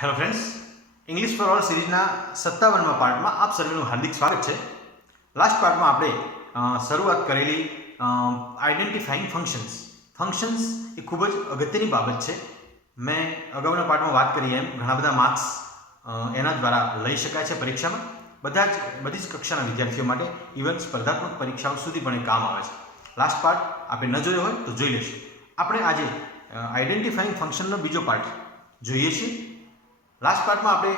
Hello friends, English for all સિરીઝના 57મા પાર્ટમાં આપ સર્વેનું હાર્દિક સ્વાગત છે. લાસ્ટ પાર્ટમાં આપણે શરૂઆત કરેલી આઈડેન્ટિફાઈંગ ફંક્શન્સ એ ખૂબ જ અગત્યની બાબત છે. મેં અગાઉના પાર્ટમાં વાત કરી એમ ઘણા બધા માર્ક્સ એના દ્વારા લઈ શકાય છે પરીક્ષામાં. બધી જ કક્ષાના વિદ્યાર્થીઓ માટે ઇવન સ્પર્ધાત્મક પરીક્ષાઓ સુધી પણ એ કામ આવે છે. લાસ્ટ પાર્ટ આપણે ન જોયો હોય તો જોઈ લેશું. આપણે આજે આઈડેન્ટિફાઈંગ ફંક્શનનો બીજો પાર્ટ જોઈએ છીએ. લાસ્ટ પાર્ટમાં આપણે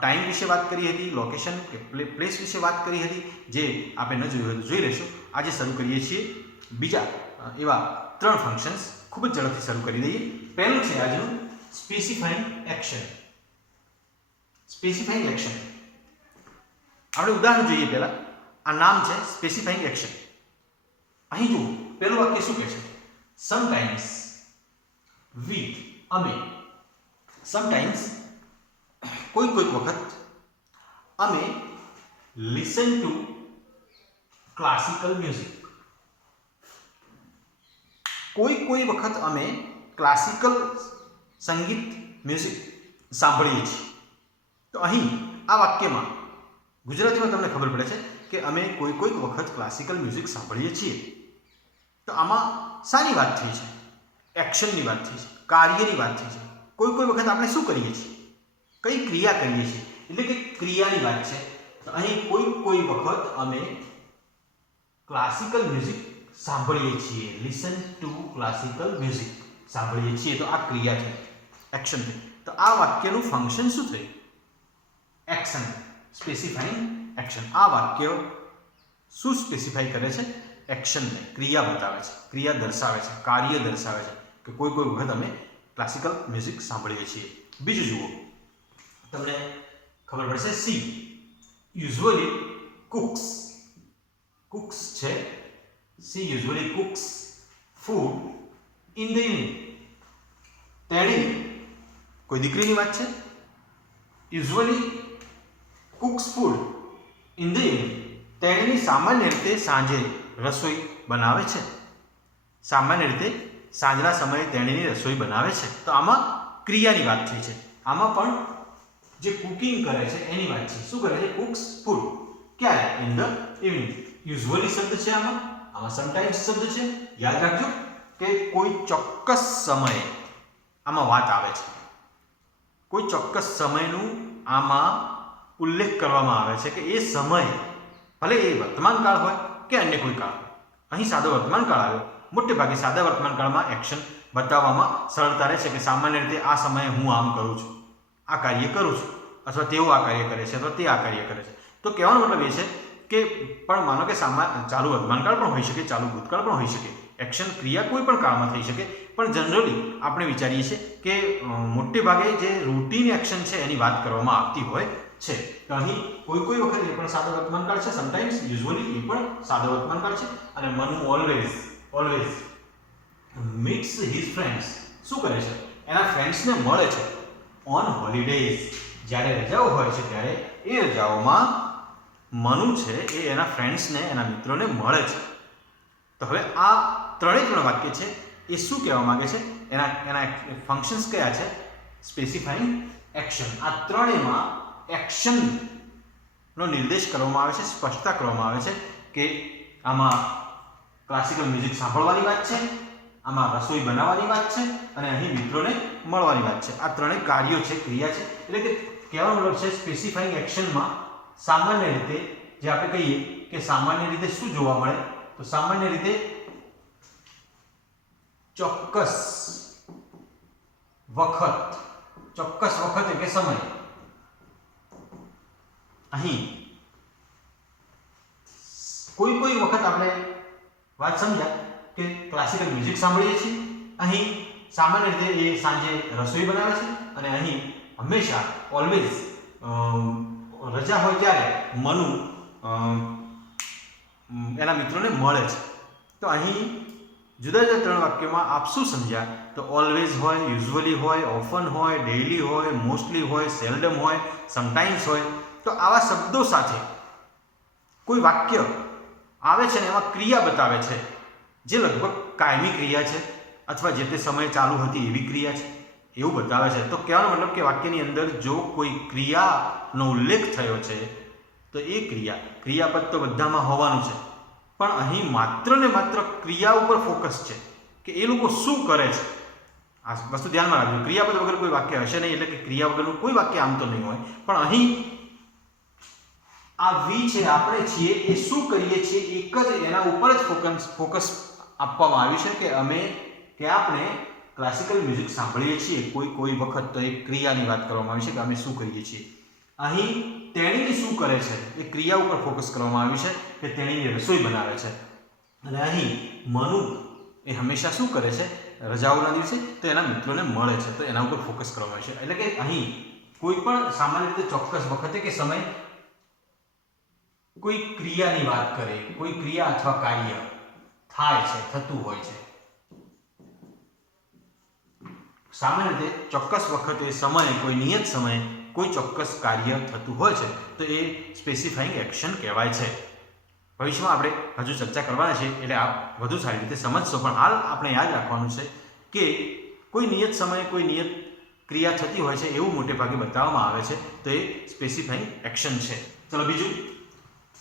ટાઈમ વિશે વાત કરી હતી, લોકેશન કે પ્લેસ વિશે વાત કરી હતી, જે આપણે ન જોયું હોય તો જોઈ લેશું. આજે શરૂ કરીએ છીએ બીજા એવા 3 ફંક્શન્સ. ખૂબ જ ઝડપથી શરૂ કરી દઈએ. પહેલું છે આજનું સ્પેસિફાઈંગ એક્શન. આપણે ઉદાહરણ જોઈએ પહેલા. આ નામ છે સ્પેસિફાઈંગ એક્શન. અહીં જુઓ, પહેલું વાક્ય શું કહે છે? સમટાઈમ્સ અમે, સમટાઈમ્સ કોઈક વખત અમે લિસન ટુ ક્લાસિકલ મ્યુઝિક. કોઈ વખત અમે ક્લાસિકલ સંગીત મ્યુઝિક સાંભળીએ છીએ. તો અહીં આ વાક્યમાં ગુજરાતીમાં તમને ખબર પડે છે કે અમે કોઈક વખત ક્લાસિકલ મ્યુઝિક સાંભળીએ છીએ. તો આમાં શાની વાત થઈ છે? એક્શનની વાત થઈ છે, કાર્યની વાત થઈ છે. કોઈ વખત આપણે શું કરીએ છીએ? કઈ ક્રિયા કરીએ છીએ, એટલે કે ક્રિયાની વાત છે. તો અહીં કોઈ વખત અમે ક્લાસિકલ મ્યુઝિક સાંભળીએ છીએ. લિસન ટુ ક્લાસિકલ મ્યુઝિક સાંભળીએ છીએ. તો આ ક્રિયા છે, એક્શન છે. તો આ વાક્યનું ફંક્શન શું થયું? Action, specifying action. આ વાક્ય શું સ્પેસિફાઈ કરે છે? એક્શનને, ક્રિયા બતાવે છે, ક્રિયા દર્શાવે છે, કાર્ય દર્શાવે છે કે કોઈ વખત અમે ક્લાસિકલ મ્યુઝિક સાંભળીએ છીએ. બીજું જુઓ, તમને ખબર પડશે. સી યુઝ્યુઅલી કુક્સ છે. C usually cooks food in the evening. તેણી, કોઈ દીકરીની વાત છે, usually cooks food in the evening. તેણી સામાન્ય રીતે સાંજે રસોઈ બનાવે છે. સામાન્ય રીતે સાંજના સમયે તેણીની રસોઈ બનાવે છે. તો આમાં ક્રિયાની વાત થઈ છે. આમાં પણ જે કુકિંગ કરે છે એની વાત છે. શું કરે છે? Cooks food. ક્યારે? In the evening. યુઝ્યુઅલી શબ્દ છે આમાં સમટાઈમ્સ શબ્દ છે. યાદ રાખજો કે કોઈ ચોક્કસ સમયે આમાં વાત આવે છે. કોઈ ચોક્કસ સમયનું આમાં ઉલ્લેખ કરવામાં આવે છે કે એ સમય, ભલે એ વર્તમાન કાળ હોય કે અન્ય કોઈ કાળ હોય. અહીં સાદો વર્તમાન કાળ આવ્યો. મોટે ભાગે સાદા વર્તમાન કાળમાં એક્શન બતાવવામાં સરળતા રહે છે કે સામાન્ય રીતે આ સમયે હું આમ કરું છું, આ કાર્ય કરું છું, અથવા તેઓ આ કાર્ય કરે છે, અથવા તે આ કાર્ય કરે છે. તો કહેવાનો મતલબ એ છે કે પણ માનો કે ચાલુ વર્તમાન કાળ પણ હોઈ શકે, ચાલુ ભૂતકાળ પણ હોઈ શકે. એક્શન, ક્રિયા કોઈ પણ કાળમાં થઈ શકે. પણ જનરલી આપણે વિચારીએ છીએ કે મોટે ભાગે જે રૂટીન એક્શન છે એની વાત કરવામાં આવતી હોય છે. તો અહીં કોઈ વખત એ પણ સાદો વર્તમાન કાળ છે. સમટાઈમ્સ, યુઝ્યુઅલી એ પણ સાદો વર્તમાન કાળ છે. અને Manu always meets his friends. શું કરે છે? એના ફ્રેન્ડ્સને મળે છે. ઓન હોલિડેઝ, જ્યારે રજાઓ હોય છે ત્યારે એ રજાઓમાં મનુ છે એ એના ફ્રેન્ડ્સને, એના મિત્રોને મળે છે. તો હવે આ ત્રણે વાક્ય છે એ શું કહેવા માંગે છે? એના ફંક્શન્સ કયા છે? Specifying action. આ ત્રણેયમાં એક્શનનો નિર્દેશ કરવામાં આવે છે, સ્પષ્ટતા કરવામાં આવે છે કે આમાં ક્લાસિકલ મ્યુઝિક સાંભળવાની વાત છે, આમાં રસોઈ બનાવવાની વાત છે, અને અહીં મિત્રોને મળવાની વાત છે. આ ત્રણેય કાર્યો છે, ક્રિયા છે. એટલે કે કહેવાનો મતલબ છે સ્પેસિફાઈંગ એક્શનમાં સામાન્ય રીતે જે આપણે કહીએ કે સામાન્ય રીતે શું જોવા મળે? તો સામાન્ય રીતે ચોક્કસ વખત એટલે સમય. અહીં કોઈ વખત આપણે વાત સમજ્યા કે ક્લાસિકલ મ્યુઝિક સાંભળીએ છીએ. અહીં સામાન્ય રીતે એ સાંજે રસોઈ બનાવે છે. અને અહીં હંમેશા ઓલવેઝ રજા હોય ત્યારે મનુ એના મિત્રોને મળે છે. તો અહીં જુદા 3 વાક્યોમાં આપ શું સમજ્યા? તો ઓલવેઝ હોય, યુઝ્યુઅલી હોય, ઓફન હોય, ડેઇલી હોય, મોસ્ટલી હોય, સેલ્ડમ હોય, સમટાઈમ્સ હોય. તો આવા શબ્દો સાથે કોઈ વાક્ય આવે છે ને એમાં ક્રિયા બતાવે છે જે લગભગ કાયમી ક્રિયા છે અથવા જે તે સમયે ચાલુ હતી એવી ક્રિયા છે. એવું બતાવે છે. તો કહેવાનો મતલબ કે વાક્યની અંદર જો કોઈ ક્રિયાનો ઉલ્લેખ થયો છે તો એ ક્રિયાપદ તો બધામાં હોવાનું છે, પણ અહીં માત્ર ને માત્ર ક્રિયા ઉપર ફોકસ છે કે એ લોકો શું કરે છે. આ વસ્તુ ધ્યાનમાં રાખજો. ક્રિયાપદ વગર કોઈ વાક્ય હશે નહીં, એટલે કે ક્રિયા વગરનું કોઈ વાક્ય આમ તો નહીં હોય, પણ અહીં આ વી છે, આપણે છીએ, એ શું કરીએ છીએ એક જ એના ઉપર જ ફોકસ આપવામાં આવ્યું છે કે આપણે ક્લાસિકલ મ્યુઝિક સાંભળીએ છીએ કોઈ વખત, તો એ ક્રિયાની વાત કરવામાં આવી છે કે અમે શું કરીએ છીએ. અહીં તેણી શું કરે છે એ ક્રિયા ઉપર ફોકસ કરવામાં આવ્યું છે કે તેણીની રસોઈ બનાવે છે. અને અહીં મનુ એ હંમેશા શું કરે છે, રજાઓના દિવસે તો એના મિત્રોને મળે છે, તો એના ઉપર ફોકસ કરવામાં આવે છે. એટલે કે અહીં કોઈ પણ સામાન્ય રીતે ચોક્કસ વખતે કે સમય કોઈ ક્રિયાની વાત કરે, કોઈ ક્રિયા અથવા કાર્ય થાય છે, થતું હોય છે. સામાન્ય રીતે ચોક્કસ વખતે સમયે, કોઈ નિયત સમયે કોઈ ચોક્કસ કાર્ય થતું હોય છે તો એ સ્પેસિફાઈંગ એક્શન કહેવાય છે. ભવિષ્યમાં આપણે હજુ ચર્ચા કરવાના છે એટલે આપ વધુ સારી રીતે સમજશો, પણ હાલ આપણે યાદ રાખવાનું છે કે કોઈ નિયત સમયે કોઈ નિયત ક્રિયા થતી હોય છે એવું મોટે ભાગે બતાવવામાં આવે છે, તો એ સ્પેસિફાઈંગ એક્શન છે. ચલો બીજું,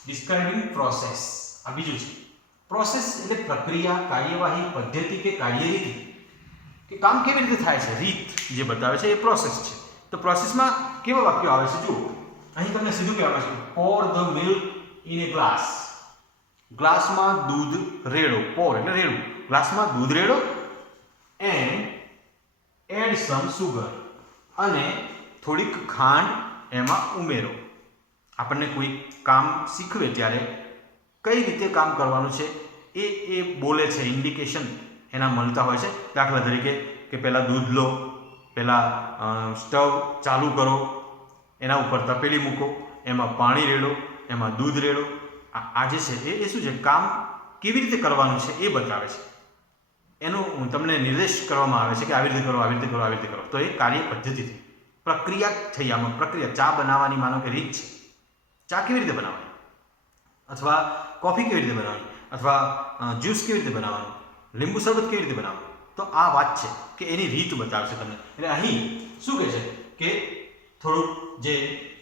ડિસ્ક્રાઇબિંગ પ્રોસેસ. આ બીજું છે. પ્રોસેસ એટલે પ્રક્રિયા, કાર્યવાહી, પદ્ધતિ કે કાર્યરીતિ, કે કામ કેવી રીતે થાય છે, રીત જે બતાવે છે એ પ્રોસેસ છે. તો પ્રોસેસમાં કેવા વાક્યો આવે છે જુઓ. અહીં તમને સીધું કહેવામાં છે pour the milk in a glass. ગ્લાસમાં દૂધ રેડો. pour એટલે રેડવું. ગ્લાસમાં દૂધ રેડો and add some sugar, અને થોડીક ખાંડ એમાં ઉમેરો. આપણને કોઈ કામ શીખવે ત્યારે કઈ રીતે કામ કરવાનું છે એ બોલે છે, ઇન્ડિકેશન એના મળતા હોય છે. દાખલા તરીકે કે પહેલાં દૂધ લો, પહેલાં સ્ટવ ચાલુ કરો, એના ઉપર તપેલી મૂકો, એમાં પાણી રેડો, એમાં દૂધ રેડો. આ જે છે એ શું છે, કામ કેવી રીતે કરવાનું છે એ બતાવે છે. એનું તમને નિર્દેશ કરવામાં આવે છે કે આવી રીતે કરો, આવી રીતે કરો, આવી રીતે કરો. તો એ કાર્ય પદ્ધતિ થઈ, પ્રક્રિયા થઈ. આમાં પ્રક્રિયા, ચા બનાવવાની માનો કે રીત છે, ચા કેવી રીતે બનાવવાની, અથવા કોફી કેવી રીતે બનાવવાની, અથવા જ્યુસ કેવી રીતે બનાવવાનું, લીંબુ શરબત કેવી રીતે બનાવવાનું. તો આ વાત છે કે એની રીત બતાવશે તમને. એટલે અહીં શું કહે છે કે થોડુંક જે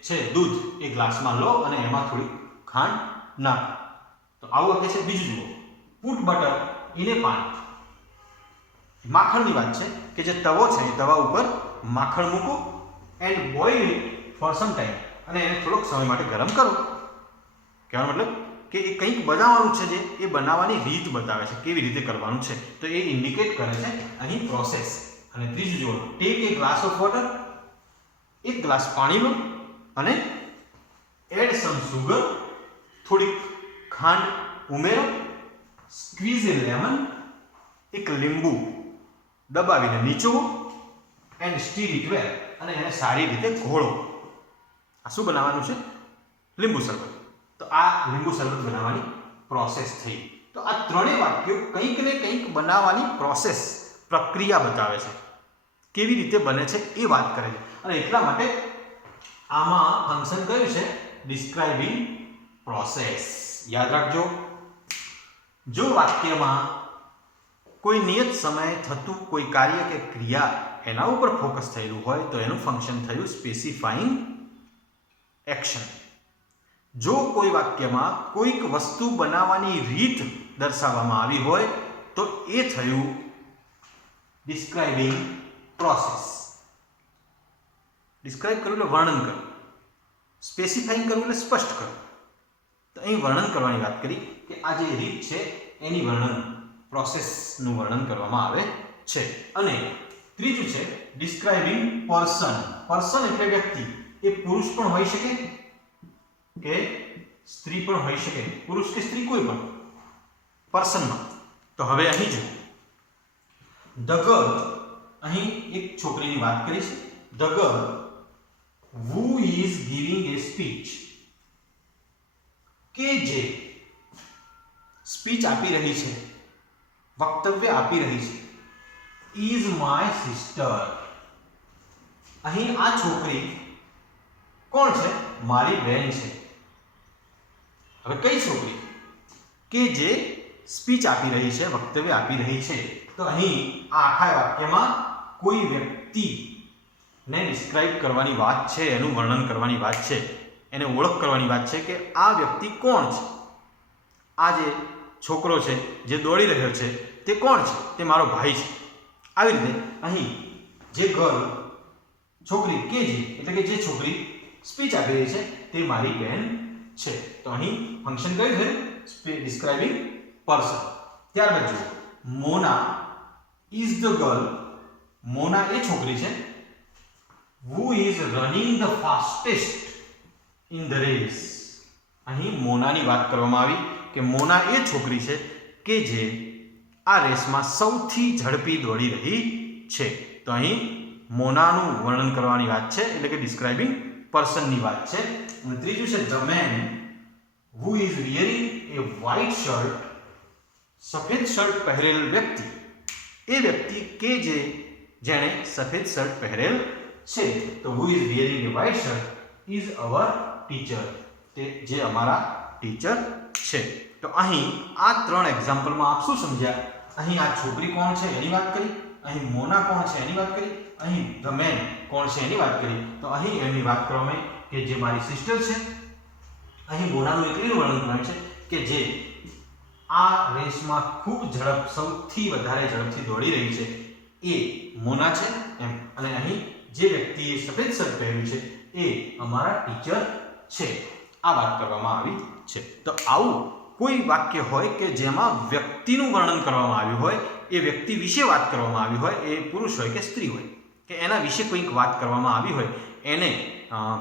છે દૂધ એ ગ્લાસમાં લો અને એમાં થોડી ખાંડ નાખો. તો આવું કહે છે. બીજું જુઓ, પુટ બટર ઇન એ પાન. માખણની વાત છે કે જે તવો છે એ તવા ઉપર માખણ મૂકો and boil it for some time, અને એને થોડોક સમય માટે ગરમ કરો. કહેવાનો મતલબ કે એ કંઈક બનાવવાનું છે, જે એ બનાવવાની રીત બતાવે છે, કેવી રીતે કરવાનું છે. તો એ ઇન્ડિકેટ કરે છે અહીં પ્રોસેસ. અને ત્રીજું જુઓ, take a glass of water. એક ગ્લાસ પાણી લો અને એડ સમ સુગર, થોડીક ખાંડ ઉમેરો. સ્ક્વીઝ એ લેમન, એક લીંબુ દબાવીને નીચોવો એન્ડ સ્ટીર ઇટ વેલ, અને એને સારી રીતે ઘોળો. આ શું બનાવવાનું છે, લીંબુ શરબત. તો આ લીંબુ શરબત બનાવવાની પ્રોસેસ થઈ. તો આ ત્રણેય વાક્યો કંઈક ને કંઈક બનાવવાની પ્રોસેસ, પ્રક્રિયા બતાવે છે, કેવી રીતે બને છે એ વાત કરે છે. અને એટલા માટે આમાં ફંક્શન કયું છે, ડિસ્ક્રાઇબિંગ પ્રોસેસ. યાદ રાખજો, જો વાક્યમાં કોઈ નિયત સમયે થતું કોઈ કાર્ય કે ક્રિયા એના ઉપર ફોકસ થયેલું હોય તો એનું ફંક્શન થયું સ્પેસિફાઈંગ એક્શન. જો કોઈ વાક્યમાં કોઈક વસ્તુ બનાવવાની રીત દર્શાવવામાં આવી હોય તો એ થયું ડિસ્ક્રાઇબિંગ પ્રોસેસ. ડિસ્ક્રાઇબ કરવું એટલે વર્ણન કરવું, સ્પેસિફાઈંગ કરવું એટલે સ્પષ્ટ કરવું. તો અહીં વર્ણન કરવાની વાત કરી કે આ જે રીત છે એની વર્ણન, પ્રોસેસનું વર્ણન કરવામાં આવે છે. અને ત્રીજું છે ડિસ્ક્રાઇબિંગ પર્સન. પર્સન એટલે વ્યક્તિ. એ પુરુષ પણ હોઈ શકે કે સ્ત્રી પણ હોઈ શકે, પુરુષ કે સ્ત્રી કોઈ પણ પર્સનમાં. તો હવે અહીં જો ધ ગર્લ, અહીં એક છોકરીની વાત કરી છે. The girl who is giving a speech, કે જે સ્પીચ આપી રહી છે, વક્તવ્ય આપી રહી છે, is my sister. અહીં આ છોકરી કોણ છે, મારી બહેન છે. હવે કઈ છોકરી કે જે સ્પીચ આપી રહી છે, વક્તવ્ય આપી રહી છે. તો અહીં આ આખા વાક્યમાં કોઈ વ્યક્તિને ડિસ્ક્રાઇબ કરવાની વાત છે, એનું વર્ણન કરવાની વાત છે, એને ઓળખ કરવાની વાત છે કે આ વ્યક્તિ કોણ છે. આ જે છોકરો છે જે દોડી રહ્યો છે તે કોણ છે? તે મારો ભાઈ છે. આવી રીતે અહીં જે ગર્લ છોકરી કે એટલે કે જે છોકરી સ્પીચ આપી રહી છે તે મારી બહેન છે. તો અહીં ફંક્શન કયું છે? Describing person. ત્યારબાદ જુઓ, મોના ઇઝ ધ ગર્લ. મોના એ છોકરી છે who is running the fastest in the race. અહીં મોનાની વાત કરવામાં આવી કે મોના એ છોકરી છે કે જે આ રેસમાં સૌથી ઝડપી દોડી રહી છે. તો અહીં મોનાનું વર્ણન કરવાની વાત છે, એટલે કે ડિસ્ક્રાઇબિંગ પર્સનની વાત છે. અને ત્રીજું છે the man who is wearing a white shirt. સફેદ શર્ટ પહેરેલ વ્યક્તિ એ વ્યક્તિ કે જેણે સફેદ શર્ટ પહેરેલ છે. તો who is wearing a white shirt is our teacher. તે જે અમારા ટીચર છે. તો અહીં આ 3 એક્ઝામ્પલમાં આપ શું સમજ્યા? અહીં આ છોકરી કોણ છે એની વાત કરી, અહીં મોના કોણ છે એની વાત કરી, અહીં ધ મેન કોણ છે એની વાત કરી. તો અહીં એની વાત કરવામાં આવી કે જે મારી સિસ્ટર છે. અહીં મોનાનું એકલીનું વર્ણન કરવાનું છે કે જે આ રેસમાં ખૂબ સૌથી વધારે ઝડપથી દોડી રહી છે એ મોના છે એમ. અને અહીં જે વ્યક્તિએ સફેદ શર્ટ પહેર્યું છે એ અમારા ટીચર છે. આ વાત કરવામાં આવી છે. તો આવું કોઈ વાક્ય હોય કે જેમાં વ્યક્તિનું વર્ણન કરવામાં આવ્યું હોય, એ વ્યક્તિ વિશે વાત કરવામાં આવી હોય, એ પુરુષ હોય કે સ્ત્રી હોય, કે એના વિશે કોઈક વાત કરવામાં આવી હોય, એને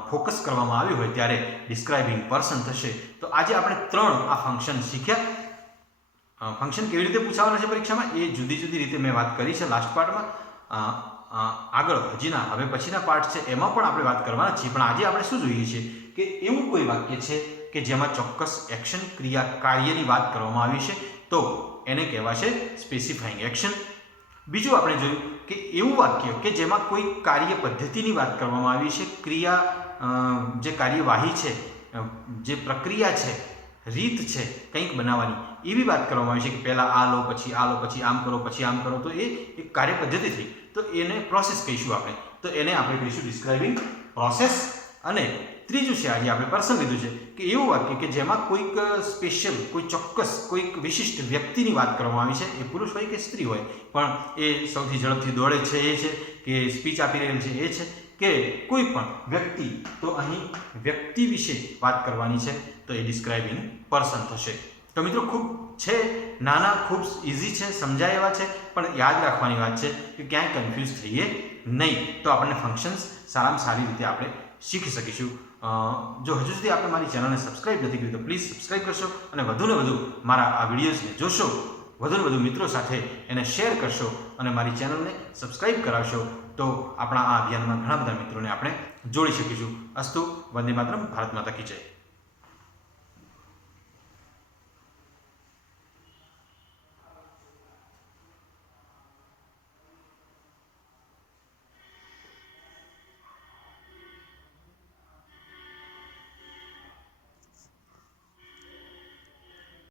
ફોકસ કરવામાં આવ્યું હોય, ત્યારે ડિસ્ક્રાઇબિંગ પર્સન થશે. તો આજે આપણે 3 આ ફંક્શન શીખ્યા. ફંક્શન કેવી રીતે પૂછાવાના છે પરીક્ષામાં એ જુદી જુદી રીતે મેં વાત કરી છે લાસ્ટ પાર્ટમાં. આગળ હવે પછીના પાર્ટ છે એમાં પણ આપણે વાત કરવાના છીએ. પણ આજે આપણે શું જોઈએ છીએ કે એવું કોઈ વાક્ય છે કે જેમાં ચોક્કસ એક્શન કાર્યની વાત કરવામાં આવી છે, તો એને કહેવાશે સ્પેસિફાઈંગ એક્શન. બીજું આપણે જોયું કે એવું વાક્ય કે જેમાં કોઈ કાર્ય પદ્ધતિની વાત કરવામાં આવી છે, જે કાર્યવાહી છે, જે પ્રક્રિયા છે, રીત છે કંઈક બનાવવાની, એવી વાત કરવામાં આવી છે કે પહેલાં આ લો, પછી આ લો, પછી આમ કરો, પછી આમ કરો. તો એ એક કાર્ય પદ્ધતિ થઈ. તો એને પ્રોસેસ કહીશું આપણે. તો એને આપણે કહીશું ડિસ્ક્રાઇબિંગ પ્રોસેસ. અને ત્રીજું છે આજે આપણે પર્સન લીધું છે કે એવું વાક્ય કે જેમાં કોઈક સ્પેશિયલ, કોઈ ચોક્કસ, કોઈક વિશિષ્ટ વ્યક્તિની વાત કરવામાં આવી છે, એ પુરુષ હોય કે સ્ત્રી હોય, પણ એ સૌથી ઝડપથી દોડે છે એ છે, કે સ્પીચ આપી રહેલ છે એ છે, કે કોઈ પણ વ્યક્તિ. તો અહીં વ્યક્તિ વિશે વાત કરવાની છે, તો એ ડિસ્ક્રાઇબિંગ પર્સન થશે. તો મિત્રો ખૂબ છે નાના, ખૂબ ઇઝી છે, સમજાય એવા છે, પણ યાદ રાખવાની વાત છે કે ક્યાંય કન્ફ્યુઝ થઈએ નહીં. તો આપણને ફંક્શન્સ સારામાં સારી રીતે આપણે શીખી શકીશું. જો હજુ સુધી આપણે મારી ચેનલને સબસ્ક્રાઇબ નથી કરી તો પ્લીઝ સબસ્ક્રાઇબ કરશો અને વધુને વધુ મારા આ વિડીયોઝને જોશો, વધુને વધુ મિત્રો સાથે એને શેર કરશો અને મારી ચેનલને સબસ્ક્રાઇબ કરાવશો. તો આપણા આ અભિયાનમાં ઘણા બધા મિત્રોને આપણે જોડી શકીશું. અસ્તુ. વંદે માતરમ. ભારત માતા કી જય.